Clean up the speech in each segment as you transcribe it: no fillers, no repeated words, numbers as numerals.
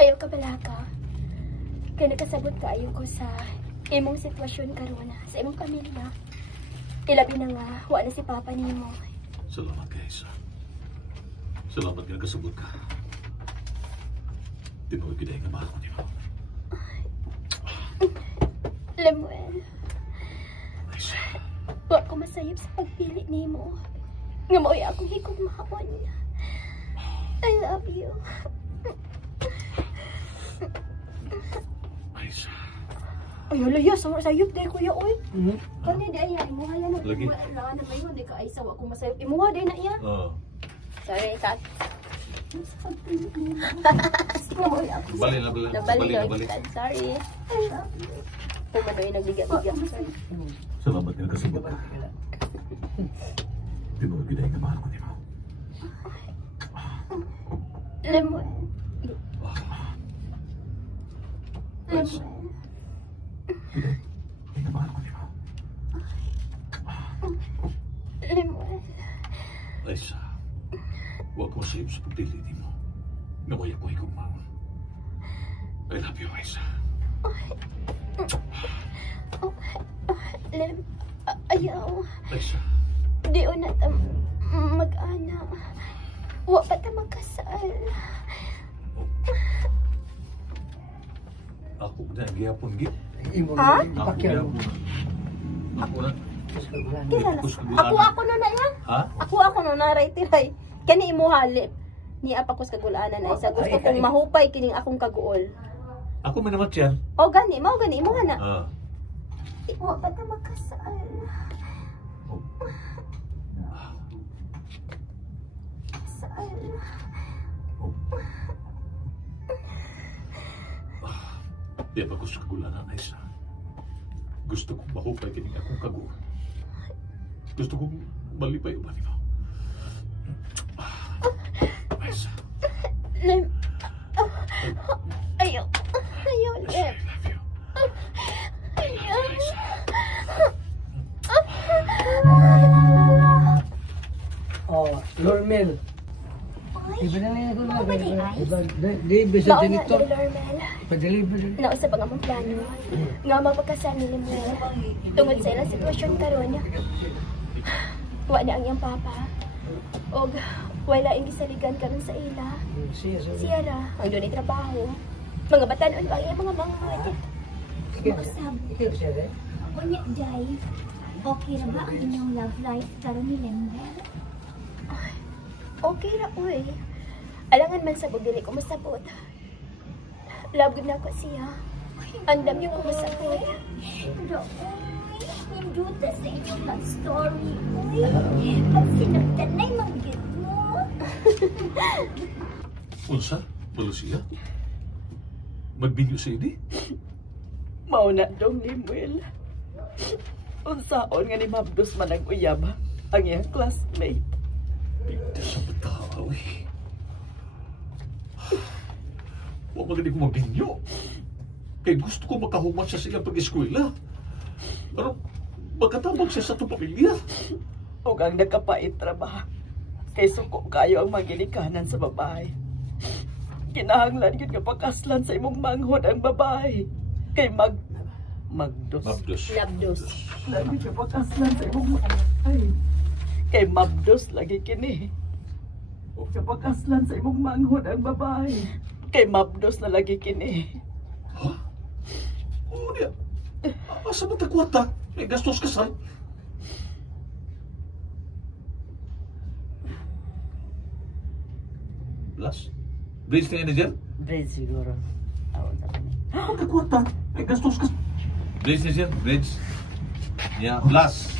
Ayaw ka balaka. Kaya nakasabot ka ayaw ko sa imong sitwasyon karon sa imong pamilya. Ilabi na nga, wala na si Papa nimo. Salamat kay Isa. Salamat nga kasabot ka. Tinuod kita nga mahal ko di ba? Lemuel, Isa. wa ko masayop sa pagpili nimo. Nga mao'y akong higugmaon. I love you. Isa. Ay, halaya, sayop dahil kuya, oy. Kani di ay, imuha yan. Lagi. Wala na kayo, di ka ay sawa ko masayop. Imuha dahil na iya. Oo. Sorry, kat. Bali na bali. Nabali na ka, bali. kat. Sorry. Pumadoy, nagbigyan-bigyan. Sorry. Salamat nga kasabot ka. Tinuod kita nga mahal ko di ba? Lemuel. Isa. Kita nga mahal ko di ba? Lemuel. Isa. Huwag ko sa'yo sa pagdiliti mo. Naway ako higugmaon. I love you, Isa. Lem, ayaw. Isa. Di o na ta mag-ana. Wa pa ta magkasal. Ako na gihapon gid. Ha? Ako gihapon. Ako na. Ako na yan. Ha? Ako no na tiray. Kani imo halip. Ni apakos kagulanan ay sa gusto kong mahupay kining akong kaguol. Ako man naman siya. O gani, mao gani imo na. Ah. Wa pa ta magkasal. Kasal. Di ba gusto kagulanan na isa? Gusto kong mahupay kining akong kaguol. Gusto kong malipay uban mo. Isa. Lem. Ayaw. Ayaw, I Lem. love you. Ayaw. Oh, Lormel. Iba na lang ako na. Di, bisa Mao din na, ito. Lormel. Padeliver. Nausap ang among plano. Nga mapagkasal ni Lemuel. Tungod sa ilang sitwasyon karon. Wa na ang iyang papa. Og wala ing gisaligan karon sa ila. Siya ra ang dunay trabaho. Mga batan-on ba ang iyang mga manghod. Unya, Jai, okay na ba ang inyong love life karon ni Lemuel? Okay ra oy. Alangan man sa dili ko masabot. Love gud nako siya. Andam yung ko masabot. Pero, ninduta sa inyong love story. Uy, pag sinagdan na'y manggit mo. Unsa? Walo siya? Magbinyo sa idi? Mauna dong Lemuel. Unsaon nga ni Mabdos man ang uyab ang iyang classmate. Pita sa bataw eh. Huwag magaling ko magbinyo. Kaya gusto ko makahuman siya sa iyang pag-eskwela. Pero magkatabag siya sa itong pamilya. O ang nagkapait ra ba? Kay suko kayo ang maginikanan sa babae. Kinahanglan yun nga pakaslan sa imong manghod ang babae. Kay Magdos. Mabdos. Labdos. Lagi ka pakaslan sa imong manghod. Kay Mabdos lagi kini. O kapakaslan sa imong manghod ang babae. Kay Mabdos na lagi kini. Ha? Oo niya. Asa mo takwarta? May gastos kasal. Plus? Bridge na yan dyan? Bread siguro. Tawag na kami. Ang takwarta. May gastos kasal. Bridge na dyan? Bridge. Yeah, plus.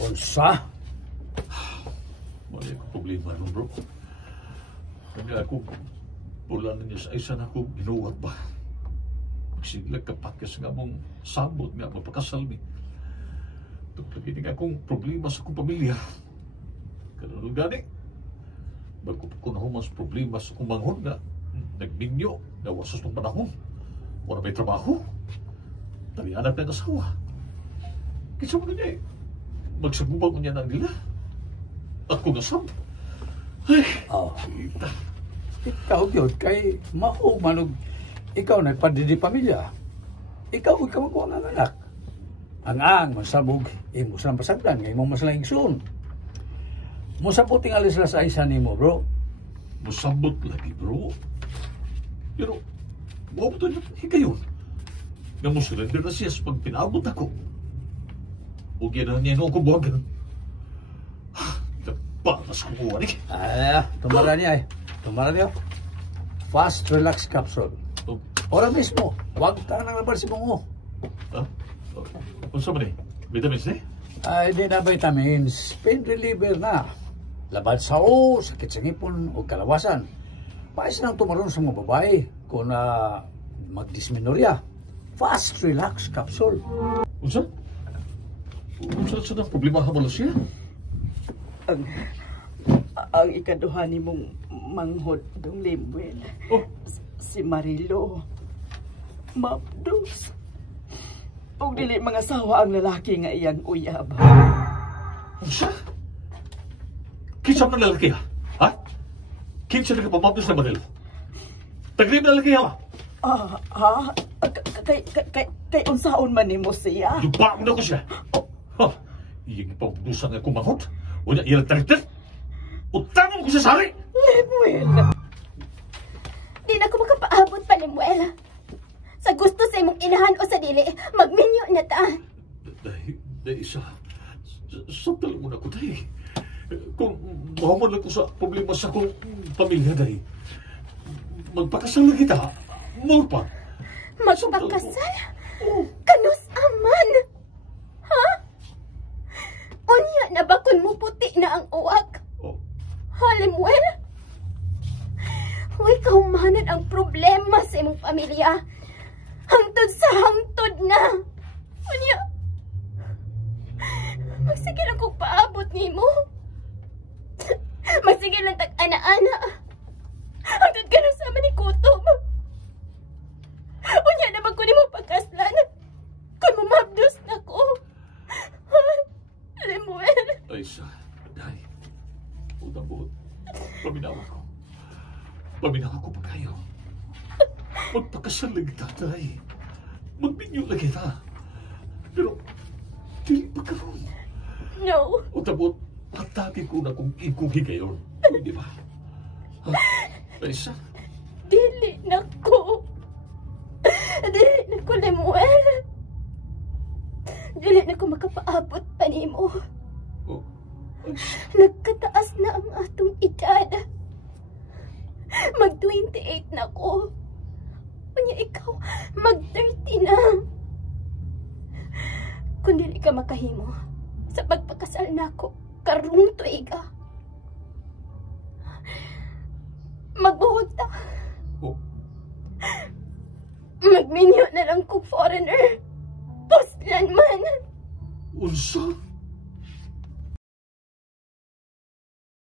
Unsa? Wala akong problema nun, bro. Kanya ako, pula na niya sa isa na ako, inuwat ba? Magsiglag kapakas nga mong sabot nga, magpakasal mi. Tugtugin nga akong problema sa akong pamilya. Ganun gani. Bago ko nahuman sa problema sa akong manghod nga, nagbinyo, nawasos ng panahon. Wala may trabaho. Talianak na asawa. Kaya mo na niya eh. Magsagubang ko niya na nila. Ako nasab. Ay, Oh. kita. ikaw yun, kay maog manog, ikaw na padidi pamilya. Ikaw ang kuha ng anak. Ang masabog, mo silang pasagdan, ngayon mo masalang soon. Musabot tingali sila sa isa ni mo, bro. Musabot lagi, bro. Pero, maabot na higayon. Nga mo surrender na siya sa pag pinaabot ako. Huwag yan niya ako buwagan. Patas ko kuha ni. Tumara niya. Fast Relax Capsule. Ora mismo, huwag ka nang labar si Bungo. Ano sa mani? Vitamins ni? Ay, di na vitamins. Pain reliever na. Labad sa o, sakit sa ngipon o kalawasan. Pais nang tumaron sa mga babae kung magdismenorrhea. Fast Relax Capsule. Unsa? Unsa na problema ka mo siya? Ang ikaduha ni mong manghod dong Limuel. Oh. Si Marilo. Mabdos. Og dili mga sawa ang lalaki nga iyang uyab. Unsa? Kinsa man lalaki ha? Ha? Kinsa na kapamabdos na Marilo? Taglim na lalaki ha? Kay unsaon man nimo siya? Yubaon na ko siya. Ha? Iyang ipamabdosan nga kumangod? Wala ilang tarikter? Utangon ko sa sari! Limuel! Di na ko makapaabot pa, Limuel. Sa gusto sa imong inahan o sa dili, magminyo na ta. Dahil sa talaga na ko, dahil. Kung mahamon lang ko sa problema sa kong pamilya, dahil. Magpakasal na kita, more pa. Magpakasal? Kanus aman? Ha? Unya na ba kung muputi na ang uwak? Oh. Ha, Limuel? Huwag kaumanan ang problema sa imong pamilya. Hangtod sa hangtod na. Unya, magsige lang kong paabot ni mo. Magsige lang tag-ana-ana. Hangtod ka na sama ni Kutob. Unya na ba ko ni mo pagkaslan? Kung mamabdos na ko. Limuel. Ay, sa, dahil. Utang-buot. Paminawa ko. Paminawa ko pa kayo. Magpakasal lagi kita, dahil. Magminyo lagi kita. Pero, dili pa karoon. No. Utang-buot, patagin ko na kung ikuhi kayo. Di ba? Ha? Ay, sa. Dili na ko. Dili na ko, Limuel. Dili na ko makapaabot pa nimo. Oh. Nagkataas na ang atong edad. Mag-28 na ko. Unya ikaw, mag-30 na. Kung dili ka makahimo, sa pagpakasal na ko, karong tuiga. Magbuhod ta. Oh. Magminyo na lang kung foreigner. Postlan man. Unsa?